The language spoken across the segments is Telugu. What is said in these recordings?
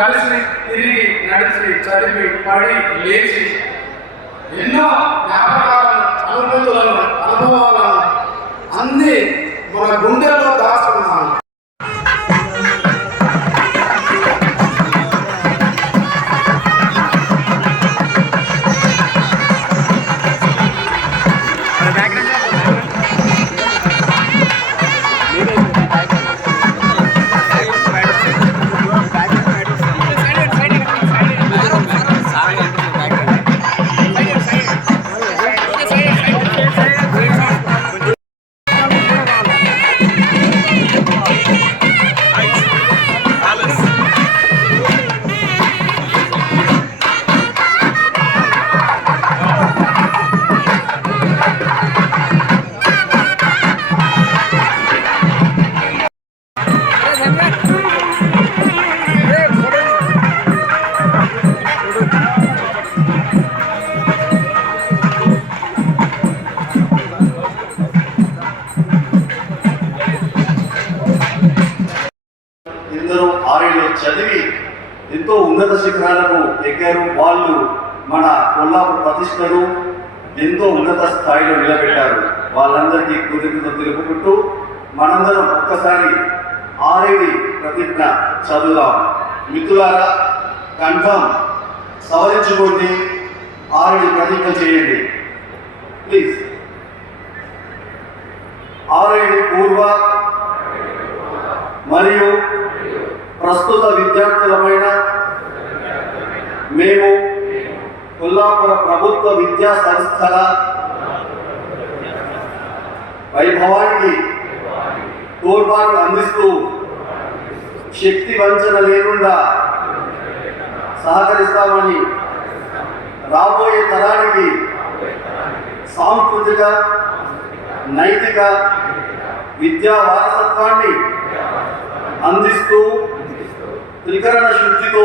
కలిసి తిరిగి నడిచి చదివి పడి లేచి ఎన్నో జ్ఞాపకాలను అనుభూతులను అనుభవాలను అన్ని మన గుండె ఎక్కారు వాళ్ళు మన కొల్లాపు ప్రతిష్టను ఎంతో ఉన్నత స్థాయిలో నిలబెట్టారు. వాళ్ళందరికీ కృతజ్ఞత తెలుపుకుంటూ మనందరం ఒక్కసారి ఆరేడి ప్రతిజ్ఞ చదువుదాం. మిత్రులారా కంఠం సవరించుకోండి. ఆరేడి ప్రతిజ్ఞ చేయండి. ప్లీజ్. ఆరేడి పూర్వ మరియు ప్రస్తుత విద్యార్థులమైన మేము కొల్లాపుర ప్రభుత్వ విద్యా సంస్థల వైభవానికి తోడ్పాటు అందిస్తూ శక్తి వంచన లేకుండా సహకరిస్తామని రాబోయే తరానికి సాంస్కృతిక నైతిక విద్యా వారసత్వాన్ని అందిస్తూ త్రికరణ శుద్ధితో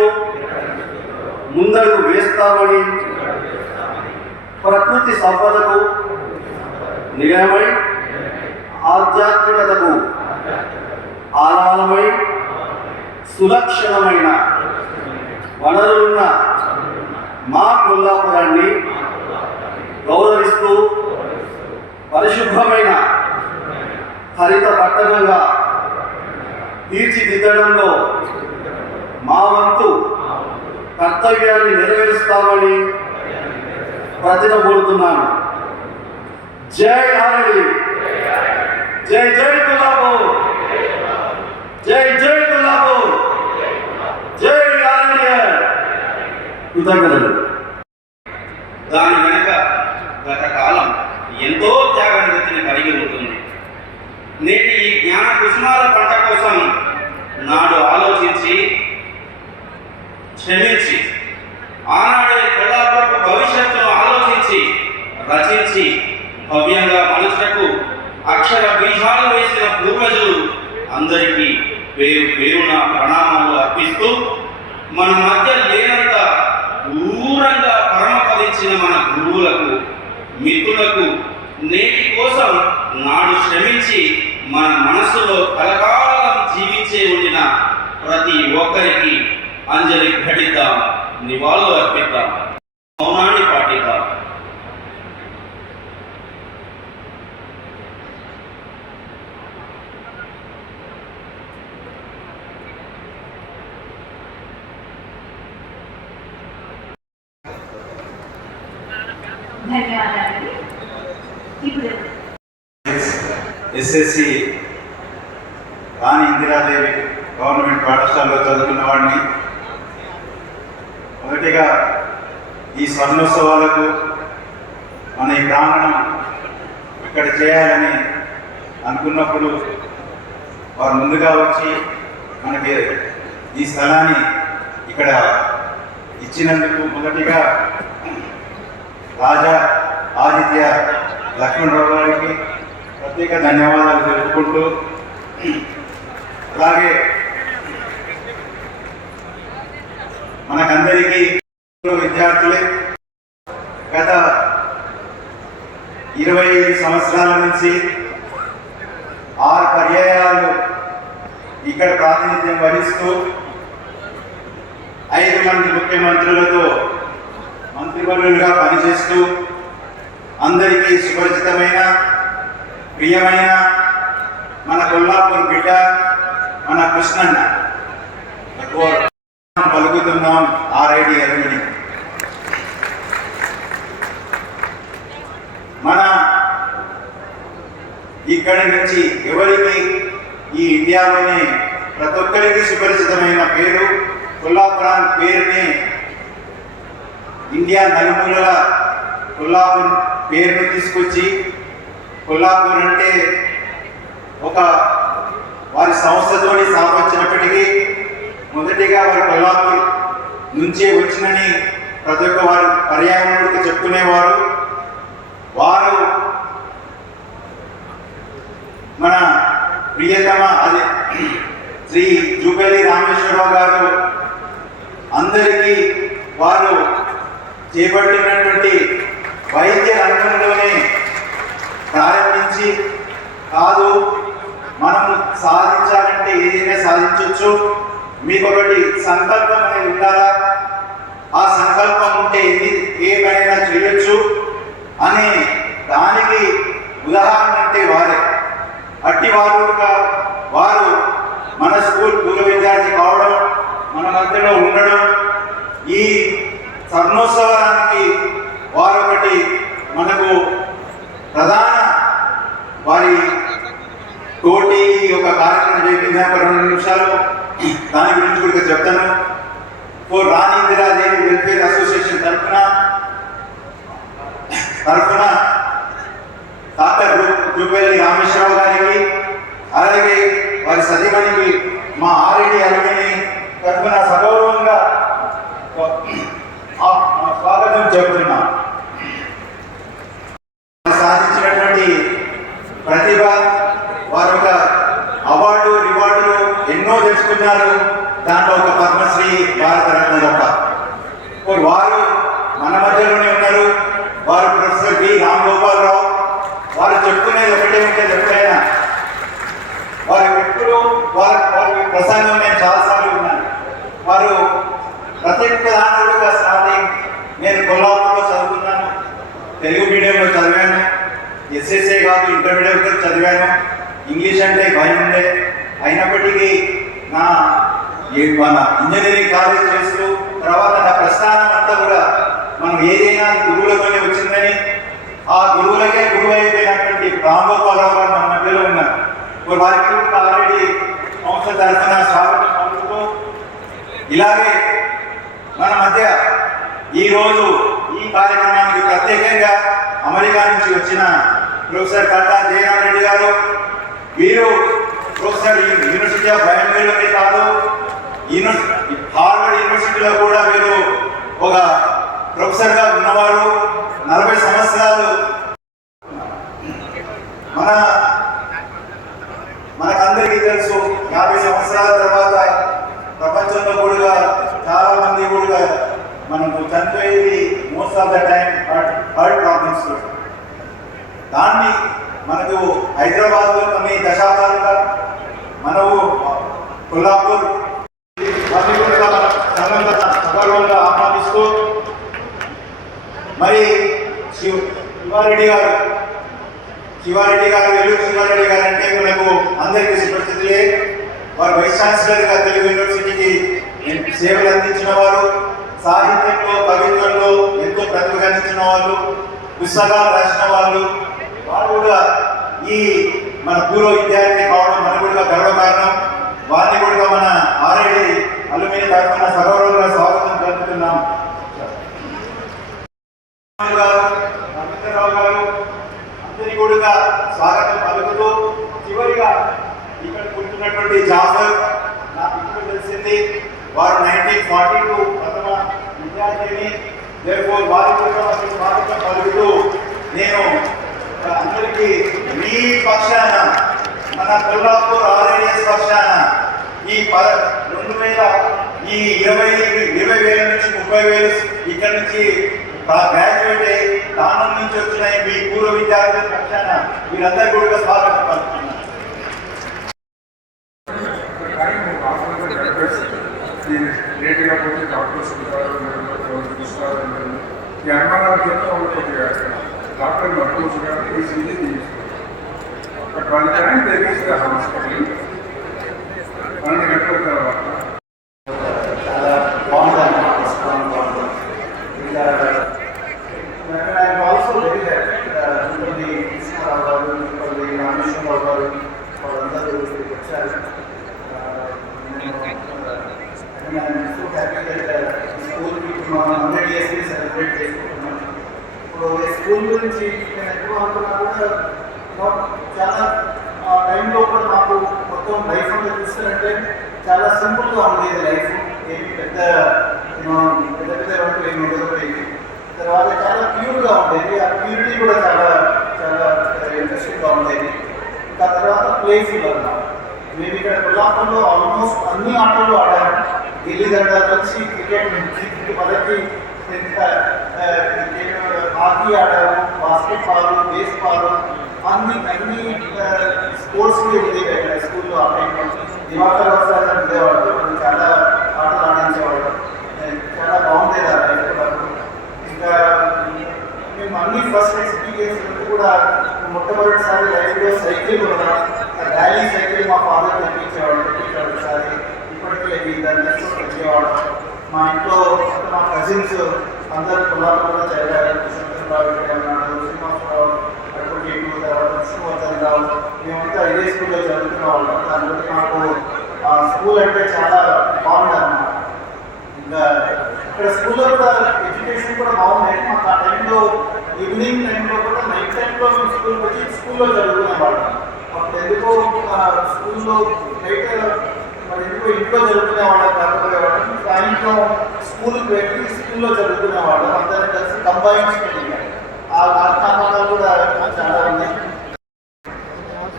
ముందడుగు వేస్తామని ప్రకృతి సంపదకు నిలయమై ఆధ్యాత్మికతకు ఆధారమై సులక్షణమైన వనరులున్న మా కొల్లాపురాన్ని గౌరవిస్తూ పరిశుభ్రమైన హరిత పట్టణంగా తీర్చిదిద్దడంలో మా వంతు కర్తవ్యాన్ని నెరవేరుస్తామని ప్రతినబోడుతున్నాను జై ఆరడి జై జై గులాబు జై జై గులాబు జై ఆరడి కృతజ్ఞతలు. దాని వెనుక గత కాలం ఎంతో త్యాగనివృత్తిని కలిగి ఉంటుంది. నేటి ఈ జ్ఞాన కుసుమాల పంట కోసం నాడు ఆలో రచించి భవ్యంగా మనుషులకు అక్షర బీజాలు వేసిన పూర్వజులు అందరికీ పేరు పేరున ప్రణామాలు అర్పిస్తూ మన మధ్య లేనంత దూరంగా పరమపదించిన మన గురువులకు మిత్రులకు నేటి కోసం నాడు శ్రమించి మన మనసులో కలకాలం జీవించే ఉండిన ప్రతి ఒక్కరికి అంజలి ఘటిద్దాం నివాళులు అర్పిద్దాం మౌనాన్ని పాటిద్దాం ధన్యవాదాలండి ఇప్పుడు ఎస్ఎస్సి రాణి ఇందిరాదేవి గవర్నమెంట్ పాఠశాలలో చదువుకున్న వాడిని. మొదటిగా ఈ స్వర్ణోత్సవాలకు మన ఈ ప్రాంగణం ఇక్కడ చేయాలని అనుకున్నప్పుడు వారు ముందుగా వచ్చి మనకి ఈ స్థలాన్ని ఇక్కడ ఇచ్చినందుకు మొదటిగా రాజా ఆదిత్య లక్ష్మణరావు గారికి ప్రత్యేక ధన్యవాదాలు తెలుపుకుంటూ అలాగే మనకందరికీ విద్యార్థులే గత ఇరవై ఐదు సంవత్సరాల నుంచి ఆరు పర్యాయాలు ఇక్కడ ప్రాతినిధ్యం వహిస్తూ ఐదు మంది ముఖ్యమంత్రులతో మంత్రివర్యులుగా పనిచేస్తూ అందరికీ సుపరిచితమైన ప్రియమైన మన కొల్లాపూర్ బిడ్డ మన కృష్ణన్న. పలుకుతున్నాం ఆర్ఐడి ఎరవిని మన ఇక్కడి నుంచి ఎవరికి ఈ ఇండియాలోనే ప్రతి ఒక్కరికి సుపరిచితమైన పేరు కొల్లాపురం పేరుని ఇండియా నలుమూలల కొల్లాపూర్ పేరును తీసుకొచ్చి కొల్లాపూర్ అంటే ఒక వారి సంస్థతోని స్థాపించినప్పటికీ మొదటిగా వారి కొల్లాపూర్ నుంచే వచ్చినని ప్రతి ఒక్క వారు పర్యావరణకు చెప్పుకునేవారు. వారు మన ప్రియతమ అది శ్రీ జూపల్లి రామేశ్వరరావు గారు అందరికీ వారు చేపట్టినటువంటి వైద్య రంగంలోనే ప్రారంభించి కాదు మనం సాధించాలంటే ఏదైనా సాధించవచ్చు మీకు ఒకటి సంకల్పం అనేది ఉండాలా? ఆ సంకల్పం ఉంటే ఏది ఏ పనైనా చేయొచ్చు అని దానికి ఉదాహరణ అంటే వారే. అట్టి వారుగా వారు మన స్కూల్ పూర్వ విద్యార్థి కావడం మన మధ్యలో ఉండడం ఈ స్వర్ణోత్సవాన్ని వారు ఒకటి మనకు ప్రధాన వారి తోటి యొక్క కార్యక్రమం చేపింది ఒక రెండు నిమిషాలు. దాని గురించి కూడా చెప్తాను. ఫోర్ రాణి ఇందిరాదేవి వెల్ఫేర్ అసోసియేషన్ తరఫున తరఫున డాక్టర్ జూపల్లి రామేశ్వరరావు గారికి అలాగే వారి సతీమణికి మా ఆర్ఎడి అలుమిని తరఫున సగౌరవంగా ఆ- ఆ స్వాగతం చెబుతున్నాం సాధించినటువంటి ప్రతిభ వారు ఒక అవార్డు రివార్డులు ఎన్నో తెచ్చుకున్నారు దాంట్లో ఒక పద్మశ్రీ భారతరత్న తప్ప మరి వారు మన మధ్యలోనే ఉన్నారు వారు ప్రొఫెసర్ బి రామ్ గోపాలరావు వారు చెప్పుకునేది ఒకటే ఉంటుంది ఎప్పుడైనా వారి వ్యక్తులు వారి వారి ప్రసంగం నేను చాలాసార్లు ఉన్నాను వారు ప్రతి ఒక్క దాంట్లో కూడా స్టార్టింగ్ నేను కొల్లాపూర్లో చదువుకున్నాను తెలుగు మీడియంలో చదివాను ఎస్ఎస్ఏ కాదు ఇంటర్మీడియట్ కూడా చదివాను. ఇంగ్లీష్ అంటే భయం ఉండే. అయినప్పటికీ నా ఈ మన ఇంజనీరింగ్ కాలేజ్ చేస్తూ తర్వాత నా ప్రస్థానం అంతా కూడా మనం ఏదైనా గురువులతోనే వచ్చిందని ఆ గురువులకే గురువు అయిపోయినటువంటి రాంగోపాలరావు గారు మన మధ్యలో ఉన్నారు. వారికి కూడా ఆల్రెడీ సంస్థ తరఫున స్వాగతం ఇలాగే మన మధ్య ఈరోజు ఈ కార్యక్రమానికి ప్రత్యేకంగా అమెరికా నుంచి వచ్చిన ప్రొఫెసర్ కట్టా జయరామ్ రెడ్డి గారు వీరు ప్రొఫెసర్ యూనివర్సిటీ ఆఫ్ బెంగళూరులోనే కాదు యూనివర్సిటీ హార్వర్డ్ యూనివర్సిటీలో కూడా వీరు ఒక ప్రొఫెసర్గా ఉన్నవారు నలభై సంవత్సరాలు మన మనకందరికీ తెలుసు యాభై సంవత్సరాల తర్వాత ప్రపంచంలో కూడా చాలా మంది కూడా మనకు చనిపోయేది most of the time heart problems దాన్ని మనకు హైదరాబాద్లో కొన్ని దశాబ్దాలుగా మనము కొల్లాపూర్ సంఘంగా ఆహ్వానిస్తూ మరి శివ శివారెడ్డి గారు శివారెడ్డి గారు వెలుగు శివారెడ్డి గారు అంటే మనకు అందరికీ సుపరిచితులే. వారు వైస్ ఛాన్సలర్గా తెలుగు యూనివర్సిటీకి సేవలు అందించిన వారు సాహిత్యంలో కవిత్వంలో ఎంతో ప్రతిభ అందించిన వాళ్ళు పుస్తకాలు రాసిన వాళ్ళు వారు కూడా ఈ మన పూర్వ విద్యార్థి కావడం మన కూడా గర్వకారణం వారిని కూడా మన ఆర్ఐడి అలుమిని తరఫున సగౌరవంగా స్వాగతం జరుపుతున్నాం గారు గారు అందరి కూడా స్వాగతం పలుకుతూ చివరిగా ఇక్కడ కూర్చున్నటువంటి జాఫర్ నాకు ఇప్పుడు తెలిసింది వారు నైన్టీన్ ఫార్టీ టూ ప్రథమ విద్యార్థిని. వారి కూడా స్వాగతం పలుకుతూ నేను అందరికీ మీ పక్షాన మన కొల్లాపూర్ ఆర్ఎడిఎస్ పక్షాన ఈ ప రెండు వేల ఈ ఇరవై ఇరవై వేల నుంచి ముప్పై వేలు ఇక్కడ నుంచి గ్రాడ్యుయేట్ అయ్యి దానం నుంచి వచ్చిన మీ పూర్వ విద్యార్థుల పక్షాన. మీరందరూ కూడా స్వాగతం పలుకుతున్నారు డాక్టర్స్ ఈ డాక్టర్ అప్రోచ్గా ఈజీలీ తీసుకోవాలి బట్ వన్ టైం తెలిసి హాస్పిటల్ పన్నెండు గంటల తర్వాత చాలా బాగుంటుంది రెస్టారెంట్ బాగుంటుంది ఇంకా I'm also very happy Krishnarao garu ఇంకొకరి రామేశ్వరరావు గారు వాళ్ళందరూ ఇక్కడికి వచ్చారు స్కూల్కి మనం హండ్రెడ్ ఇయర్స్ని సెలబ్రేట్ చేసుకుంటున్నాం ఇప్పుడు స్కూల్ గురించి నేను ఎక్కువ అనుకున్నా కూడా చాలా ఆ టైంలో కూడా మాకు మొత్తం లైఫ్ అంతా చూస్తానంటే చాలా సింపుల్గా ఉండేది లైఫ్ ఏమి పెద్ద పెద్ద పెద్ద వంటలు ఏమి ఉండకపోయేది తర్వాత చాలా ప్యూర్గా ఉండేది ఆ ప్యూరిటీ కూడా చాలా చాలా ఇంట్రెస్టింగ్గా ఉండేది ఇంకా తర్వాత ప్లేస్ఫుల్ అన్నమాట మేము ఇక్కడ కొల్లాపూర్లో ఆల్మోస్ట్ అన్ని ఆటలు ఆడాము ఢిల్లీ దండాలు వచ్చి క్రికెట్ నుంచి మొదటి క్రికెట్, హాకీ ఆడాము బాస్కెట్ బేస్బాల్ బేస్ అన్ని అన్ని స్పోర్ట్స్ ఉండేవి స్కూల్లో ఆ టైంలో దివాకర్ వస్తారు ఉండేవాళ్ళు చాలా ఆటలు ఆడించేవాళ్ళు చాలా బాగుండేది ఆ ఇంకా మేము అన్ని ఫస్ట్ ఎక్స్పీరియన్స్ కూడా మొట్టమొదటిసారి లైఫ్లో సైకిల్ కొనడం ర్యాలీ సైకిల్ మా ఫాదర్ తెప్పించేవాడు తెప్పించాడు ఒకసారి. ఇప్పటికీ దాన్ని తీసుకొని వచ్చేవాడు మా ఇంట్లో మా కజిన్స్ అందరూ కూడా చదివారు. శంకర్రావు ఇక్కడ ఉన్నాడు శ్రీనివాసరావు అడ్వకేట్ తర్వాత విష్ణువర్ధన్ రావు మేమంతా ఇదే స్కూల్లో చదువుకునే వాళ్ళం దాని బట్టి మాకు ఆ స్కూల్ అంటే చాలా బాగుంది అన్నమాట. ఇంకా ఇక్కడ స్కూల్లో కూడా ఎడ్యుకేషన్ కూడా బాగుంది. మాకు ఆ టైంలో ఈవినింగ్ టైంలో కూడా నైట్ టైంలో మేము స్కూల్కి వచ్చి స్కూల్లో చదువుకునేవాళ్ళం అప్పుడు ఎందుకో స్కూల్లో నైట్ మరి ఎందుకో ఇంట్లో చదువుకునేవాళ్ళం కాకపోయేవాళ్ళం సాయంత్రం స్కూల్కి వెళ్ళి స్కూల్లో చదువుకునేవాళ్ళం అందరం కలిసి కంబైన్ స్టడీ ఆ ఆ కూడా చాలా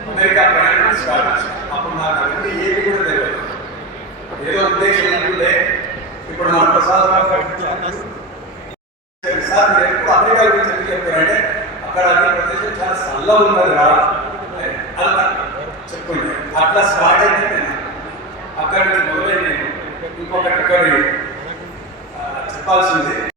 అమెరికా ప్రయాణం అప్పుడు నాకు అవన్నీ కూడా తెలియదు. ఏదో ఉద్దేశం ఉంటుండే ఇప్పుడు మన ప్రసాద్ సార్ మీరు ఎప్పుడు అమెరికా గురించి ఎందుకు చెప్పారంటే అక్కడ అన్ని ప్రదేశం చాలా చల్లగా ఉన్నది రా అది అట్లా స్టార్ట్ అయితే నేను అక్కడి నుంచి ఇంకొకటి ఇక్కడ చెప్పాల్సింది